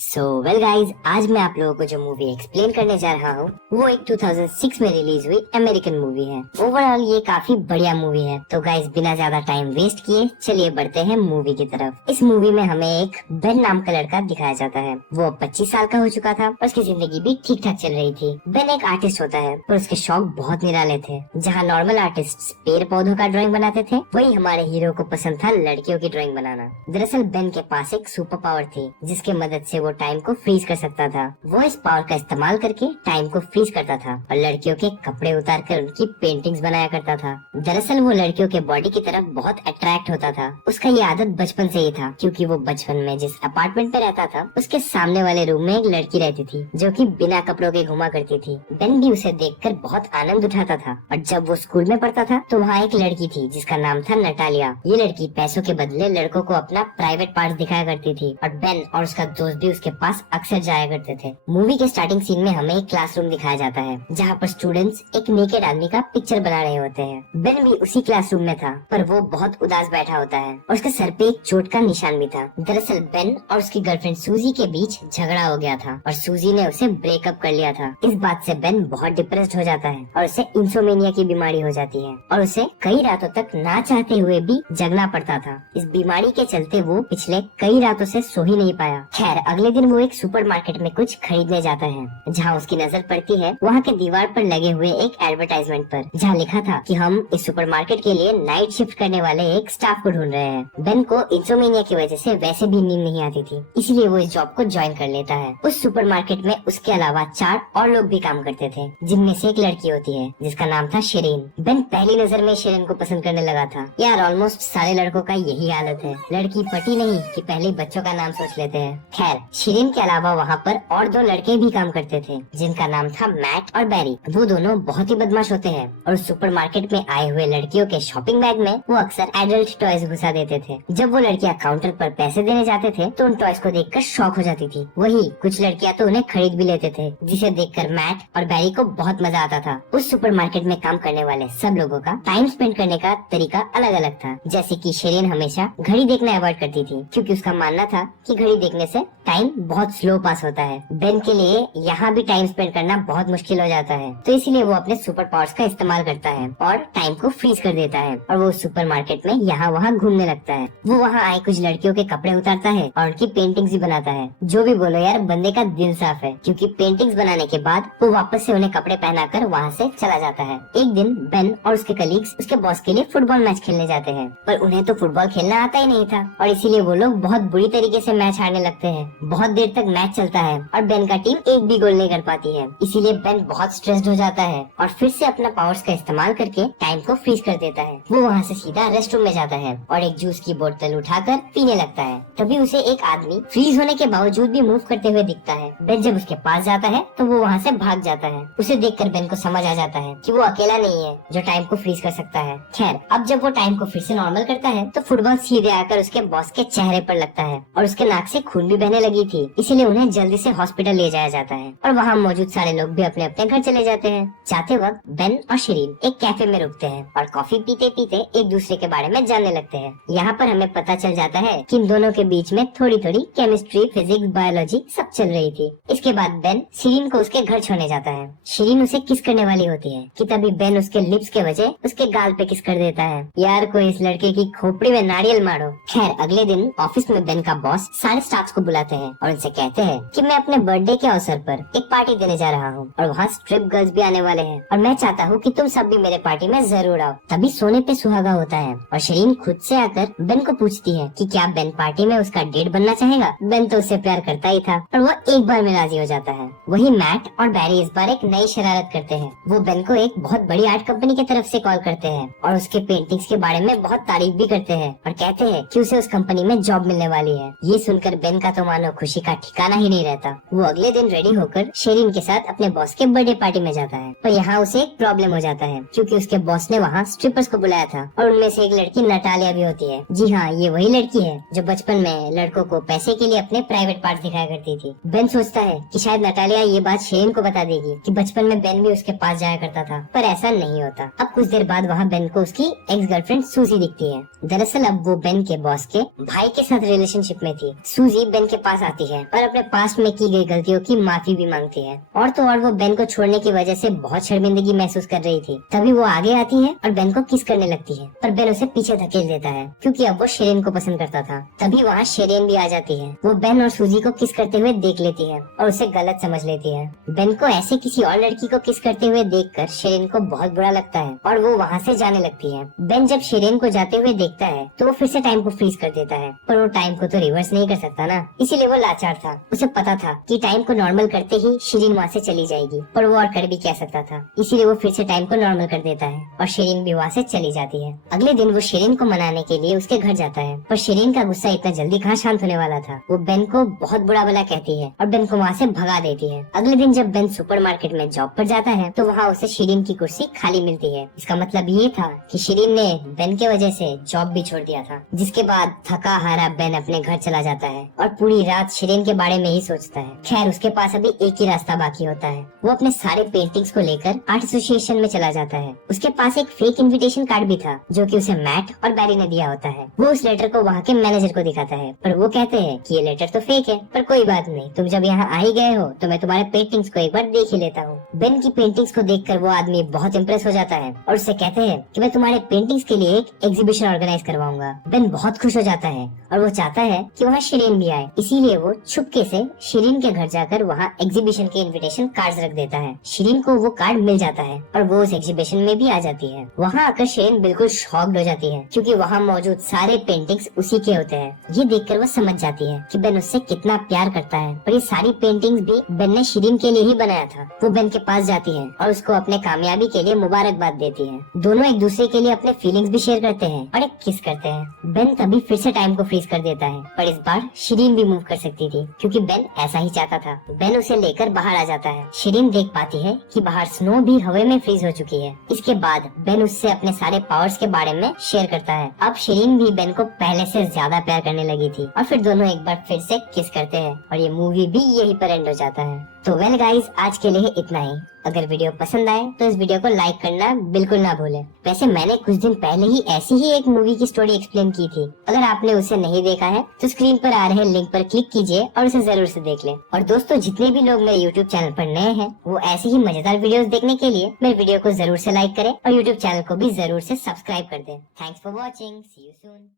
So well guys, आज मैं आप लोगों को जो मूवी एक्सप्लेन करने जा रहा हूँ वो एक 2006 में रिलीज हुई अमेरिकन मूवी है। ओवरऑल ये काफी बढ़िया मूवी है। तो गाइज बिना ज्यादा टाइम वेस्ट किए चलिए बढ़ते हैं मूवी की तरफ। इस मूवी में हमें एक बेन नाम का लड़का दिखाया जाता है। वो 25 साल का हो चुका था और उसकी जिंदगी भी ठीक ठाक चल रही थी। बेन एक आर्टिस्ट होता है और उसके शौक बहुत निराले थे। जहाँ नॉर्मल आर्टिस्ट पेड़ पौधों का ड्राइंग बनाते थे, वही हमारे हीरो को पसंद था लड़कियों की ड्राइंग बनाना। दरअसल बेन के पास एक सुपर पावर थी जिसके मदद से वो टाइम को फ्रीज कर सकता था। वो इस पावर का इस्तेमाल करके टाइम को फ्रीज करता था और लड़कियों के कपड़े उतार कर उनकी पेंटिंग्स बनाया करता था। दरअसल वो लड़कियों के बॉडी की तरफ बहुत अट्रैक्ट होता था। उसका ये आदत बचपन से ही था, क्योंकि वो बचपन में जिस अपार्टमेंट में रहता था उसके सामने वाले रूम में एक लड़की रहती थी जो कि बिना कपड़ों के घुमा करती थी। बेन भी उसे देखकर बहुत आनंद उठाता था और जब वो स्कूल में पढ़ता था तो वहाँ एक लड़की थी जिसका नाम था नटालिया। ये लड़की पैसों के बदले लड़कों को अपना प्राइवेट पार्ट्स दिखाया करती थी और बेन और उसका दोस्त भी उसके पास अक्सर जाया करते थे। मूवी के स्टार्टिंग सीन में हमें एक क्लासरूम दिखाया जाता है जहाँ पर स्टूडेंट्स एक नेकेड आदमी का पिक्चर बना रहे होते हैं। बेन भी उसी क्लासरूम में था, पर वो बहुत उदास बैठा होता है और उसके सर पे एक चोट का निशान भी था। दरअसल बेन और उसकी गर्लफ्रेंड सूजी के बीच झगड़ा हो गया था और सूजी ने उसे ब्रेकअप कर लिया था। इस बात से बेन बहुत डिप्रेस्ड हो जाता है और उसे इंसोमेनिया की बीमारी हो जाती है और उसे कई रातों तक ना चाहते हुए भी जगना पड़ता था। इस बीमारी के चलते वो पिछले कई रातों से सो ही नहीं पाया। खैर अगले दिन वो एक सुपरमार्केट में कुछ खरीदने जाता है। जहाँ उसकी नजर पड़ती है वहाँ के दीवार पर लगे हुए एक एडवर्टाइजमेंट पर, जहाँ लिखा था कि हम इस सुपरमार्केट के लिए नाइट शिफ्ट करने वाले एक स्टाफ को ढूंढ रहे हैं। बेन को इंसोमेनिया की वजह से वैसे भी नींद नहीं आती थी, इसलिए वो इस जॉब को ज्वाइन कर लेता है। उस सुपरमार्केट में उसके अलावा 4 और लोग भी काम करते थे, जिनमें से एक लड़की होती है जिसका नाम था शिरीन। बेन पहली नजर में शिरीन को पसंद करने लगा था। यार ऑलमोस्ट सारे लड़कों का यही हालत है, लड़की पटी नहीं कि पहले बच्चों का नाम सोच लेते हैं। खैर शिरीन के अलावा वहाँ पर और 2 लड़के भी काम करते थे जिनका नाम था मैट और बैरी। वो दोनों बहुत ही बदमाश होते हैं और सुपरमार्केट में आए हुए लड़कियों के शॉपिंग बैग में वो अक्सर एडल्ट टॉयज घुसा देते थे। जब वो लड़कियां काउंटर पर पैसे देने जाते थे तो उन टॉयज को देखकर शॉक हो जाती थी। वही कुछ लड़कियां तो उन्हें खरीद भी लेते थे, जिसे देखकर मैट और बैरी को बहुत मजा आता था। उस सुपरमार्केट में काम करने वाले सब लोगों का टाइम स्पेंड करने का तरीका अलग अलग था। जैसे कि शिरीन हमेशा घड़ी देखना अवॉइड करती थी, क्योंकि उसका मानना था कि घड़ी देखने से टाइम बहुत स्लो पास होता है। बेन के लिए यहाँ भी टाइम स्पेंड करना बहुत मुश्किल हो जाता है, तो इसीलिए वो अपने सुपर पावर्स का इस्तेमाल करता है और टाइम को फ्रीज कर देता है और वो सुपरमार्केट में यहाँ वहाँ घूमने लगता है। वो वहाँ आए कुछ लड़कियों के कपड़े उतारता है और उनकी पेंटिंग्स भी बनाता है। जो भी बोलो यार, बंदे का दिल साफ है, क्योंकि पेंटिंग्स बनाने के बाद वो वापस से उन्हें कपड़े पहनाकर वहाँ से चला जाता है। एक दिन बेन और उसके कलीग्स उसके बॉस के लिए फुटबॉल मैच खेलने जाते हैं, पर उन्हें तो फुटबॉल खेलना आता ही नहीं था और इसीलिए वो लोग बहुत बुरी तरीके से मैच हारने लगते हैं। बहुत देर तक मैच चलता है और बेन का टीम एक भी गोल नहीं कर पाती है, इसीलिए बेन बहुत स्ट्रेस्ड हो जाता है और फिर से अपना पावर्स का इस्तेमाल करके टाइम को फ्रीज कर देता है। वो वहाँ से सीधा रेस्टरूम में जाता है और एक जूस की बोतल उठाकर पीने लगता है। तभी उसे एक आदमी फ्रीज होने के बावजूद भी मूव करते हुए दिखता है। बेन जब उसके पास जाता है तो वो वहाँ से भाग जाता है। उसे देखकर बेन को समझ आ जाता है कि वो अकेला नहीं है जो टाइम को फ्रीज कर सकता है। खैर अब जब वो टाइम को फिर से नॉर्मल करता है तो फुटबॉल सीधे आकर उसके बॉस के चेहरे पर लगता है और उसके नाक से खून भी बहने लगी थी, इसीलिए उन्हें जल्दी से हॉस्पिटल ले जाया जाता है और वहाँ मौजूद सारे लोग भी अपने अपने घर चले जाते हैं। जाते वक्त बेन और शिरीन एक कैफे में रुकते हैं और कॉफी पीते पीते एक दूसरे के बारे में जानने लगते हैं। यहाँ पर हमें पता चल जाता है कि इन दोनों के बीच में थोड़ी थोड़ी केमिस्ट्री, फिजिक्स, बायोलॉजी सब चल रही थी। इसके बाद बेन शिरीन को उसके घर छोड़ने जाता है। शिरीन उसे किस करने वाली होती है कि तभी बेन उसके लिप्स के वजह उसके गाल पे किस कर देता है। यार कोई इस लड़के की खोपड़ी में नारियल मारो। खैर अगले दिन ऑफिस में बेन का बॉस सारे स्टाफ को बुलाते हैं और उनसे कहते हैं कि मैं अपने बर्थडे के अवसर पर एक पार्टी देने जा रहा हूँ और वहाँ स्ट्रिप गर्ल्स भी आने वाले हैं और मैं चाहता हूँ कि तुम सब भी मेरे पार्टी में जरूर आओ। तभी सोने पे सुहागा होता है और शिरीन खुद से आकर बेन को पूछती है कि क्या बेन पार्टी में उसका डेट बनना चाहेगा। बेन तो उससे प्यार करता ही था और वो एक बार में राजी हो जाता है। वही मैट और बैरी इस बार एक नई शरारत करते हैं। वो बेन को एक बहुत बड़ी आर्ट कंपनी की तरफ से कॉल करते हैं और उसके पेंटिंग्स के बारे में बहुत तारीफ भी करते हैं और कहते हैं कि उसे उस कंपनी में जॉब मिलने वाली है। ये सुनकर बेन का तो मानो खुशी का ठिकाना ही नहीं रहता। वो अगले दिन रेडी होकर शेरिन के साथ अपने बॉस के बर्थडे पार्टी में जाता है, पर यहाँ उसे एक प्रॉब्लम हो जाता है क्योंकि उसके बॉस ने वहाँ स्ट्रिपर्स को बुलाया था और उनमें से एक लड़की नटालिया भी होती है। जी हाँ, ये वही लड़की है जो बचपन में लड़कों को पैसे के लिए अपने प्राइवेट पार्ट दिखाया करती थी। बेन सोचता है कि शायद नटालिया ये बात शेरिन को बता देगी कि बचपन में बेन भी उसके पास जाया करता था, पर ऐसा नहीं होता। अब कुछ देर बाद वहाँ बेन को उसकी एक्स गर्लफ्रेंड सूजी दिखती है। दरअसल अब वो बेन के बॉस के भाई के साथ रिलेशनशिप में थी। सूजी बेन के पास आती है और अपने पास्ट में की गई गलतियों की माफी भी मांगती है, और तो और वो बेन को छोड़ने की वजह से बहुत शर्मिंदगी महसूस कर रही थी। तभी वो आगे आती है और बेन को किस करने लगती है, पर बेन उसे पीछे धकेल देता है क्योंकि अब वो शेरिन को पसंद करता था। तभी वहाँ शेरिन भी आ जाती है। वो बेन और सूजी को किस करते हुए देख लेती है और उसे गलत समझ लेती है। बेन को ऐसे किसी और लड़की को किस करते हुए देखकर शेरिन को बहुत बुरा लगता है और वो वहाँ से जाने लगती है। बेन जब शेरिन को जाते हुए देखता है तो वो फिर से टाइम को फ्रीज कर देता है, पर वो टाइम को तो रिवर्स नहीं कर सकता ना, इसीलिए वो लाचार था। उसे पता था कि टाइम को नॉर्मल करते ही शेरिन वहाँ से चली जाएगी, पर वो और कर भी क्या सकता था, इसीलिए वो फिर से टाइम को नॉर्मल कर देता है और शेरिन भी वहाँ से चली जाती है। अगले दिन वो शेरिन को मनाने के लिए उसके घर जाता है, पर शेरिन का गुस्सा इतना जल्दी कहाँ शांत होने वाला था। वो बेन को बहुत बुरा भला कहती है और बेन को वहाँ से भगा देती है। अगले दिन जब बेन सुपरमार्केट में जॉब पर जाता है तो वहाँ उसे शेरिन की कुर्सी खाली मिलती है। इसका मतलब ये था कि शेरिन ने बेन के वजह से जॉब भी छोड़ दिया था। जिसके बाद थका हारा बेन अपने घर चला जाता है और पूरी रात शेरिन के बारे में ही सोचता है। खैर उसके पास अभी एक ही रास्ता बाकी होता है। वो अपने सारे पेंटिंग्स को लेकर आर्ट एसोसिएशन में चला जाता है। उसके पास एक फेक इनविटेशन कार्ड भी था जो कि उसे मैट और बैरी ने दिया होता है। वो उस लेटर को वहाँ के मैनेजर को दिखाता है, पर वो कहते हैं कि ये लेटर तो फेक है, पर कोई बात नहीं, तुम जब यहाँ आ ही गए हो तो मैं तुम्हारे पेंटिंग्स को एक बार देख ही लेता हूँ। बेन की पेंटिंग्स को देखकर वो आदमी बहुत इम्प्रेस हो जाता है और उससे कहते हैं कि मैं तुम्हारे पेंटिंग्स के लिए एक एग्जीबिशन ऑर्गेनाइज करवाऊंगा। बेन बहुत खुश हो जाता है और वो चाहता है कि वहाँ शिरीन भी आए, इसीलिए वो छुपके से शिरीन के घर जाकर वहाँ एग्जीबिशन के इनविटेशन कार्ड्स रख देता है। शिरीन को वो कार्ड मिल जाता है और वो उस एग्जीबिशन में भी आ जाती है। वहाँ आकर शिरीन बिल्कुल शॉक्ड हो जाती है क्योंकि वहाँ मौजूद सारे पेंटिंग्स उसी के होते हैं। ये देखकर वो समझ जाती है कि बेन उससे कितना प्यार करता है और ये सारी पेंटिंग्स भी बेन ने शिरीन के लिए ही बनाया था। वो बेन के पास जाती है और उसको अपने कामयाबी के लिए मुबारकबाद देती है। दोनों एक दूसरे के लिए अपने फीलिंग्स भी शेयर करते हैं और एक किस करते हैं। बेन तभी फिर से टाइम को फ्रीज कर देता है, पर इस बार शिरीन भी मूव कर सकती थी क्योंकि बेन ऐसा ही चाहता था। बेन उसे लेकर बाहर आ जाता है। शिरीन देख पाती है कि बाहर स्नो भी हवा में फ्रीज हो चुकी है। इसके बाद बेन उससे अपने सारे पावर्स के बारे में शेयर करता है। अब शिरीन भी बेन को पहले से ज्यादा प्यार करने लगी थी और फिर दोनों एक बार फिर से किस करते हैं और ये मूवी भी यही पर एंड हो जाता है। तो वेल गाइज, आज के लिए इतना ही। अगर वीडियो पसंद आए तो इस वीडियो को लाइक करना बिल्कुल ना भूलें। वैसे मैंने कुछ दिन पहले ही ऐसी ही एक मूवी की स्टोरी एक्सप्लेन की थी। अगर आपने उसे नहीं देखा है तो स्क्रीन पर आ रहे लिंक पर क्लिक कीजिए और उसे जरूर से देख लें। और दोस्तों, जितने भी लोग मेरे यूट्यूब चैनल पर नए हैं वो ऐसी ही मजेदार वीडियोस देखने के लिए मेरे वीडियो को जरूर से लाइक करें और यूट्यूब चैनल को भी जरूर से सब्सक्राइब कर दें। Thanks for watching, see you soon.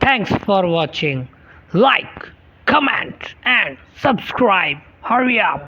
Thanks for watching. Like, comment and subscribe. Hurry up.